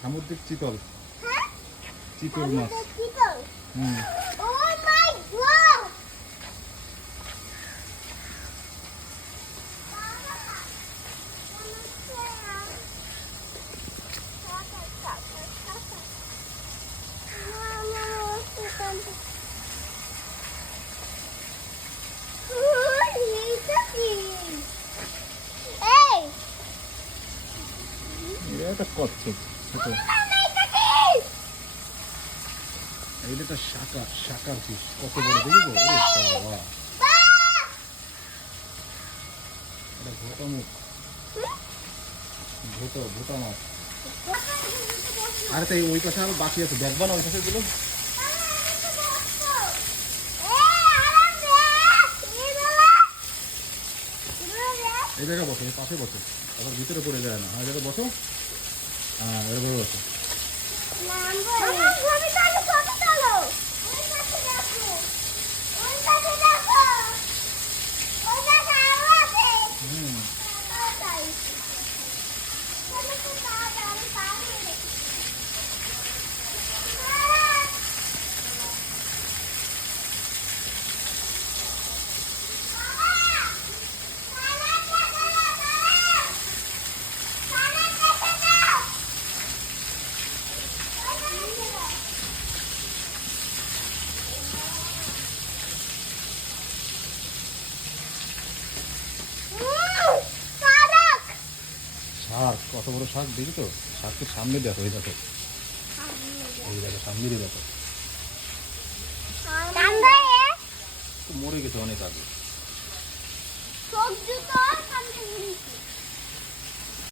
সামুদ্রিক চিতল। হ্যাঁ চিতল মাছ। চিতল। হুম। ও মাই গড। এটা কচ্ছপ ছোট। এইটা তো শাকার ফিশ, কত বড় দেখবো। বাবা, এটা ভোটা মুখ, ভোটা মাছ। আরে তাই ওই পাশে আরো বাকি আছে, দেখবা না ওই পাশে গুলো। এই জায়গায় বসো, এই পাশে বসো, আবার ভিতরে পড়ে যায় না। হ্যাঁ, জায়গায় বসো। হ্যাঁ, এর বড় বসো। হুম। শাক, কত বড় শাক দেখি তো। শাককে সামনে দেখো, এই দেখো, এই দেখো, সামনে দেখো। মরে গেছে অনেক আগে।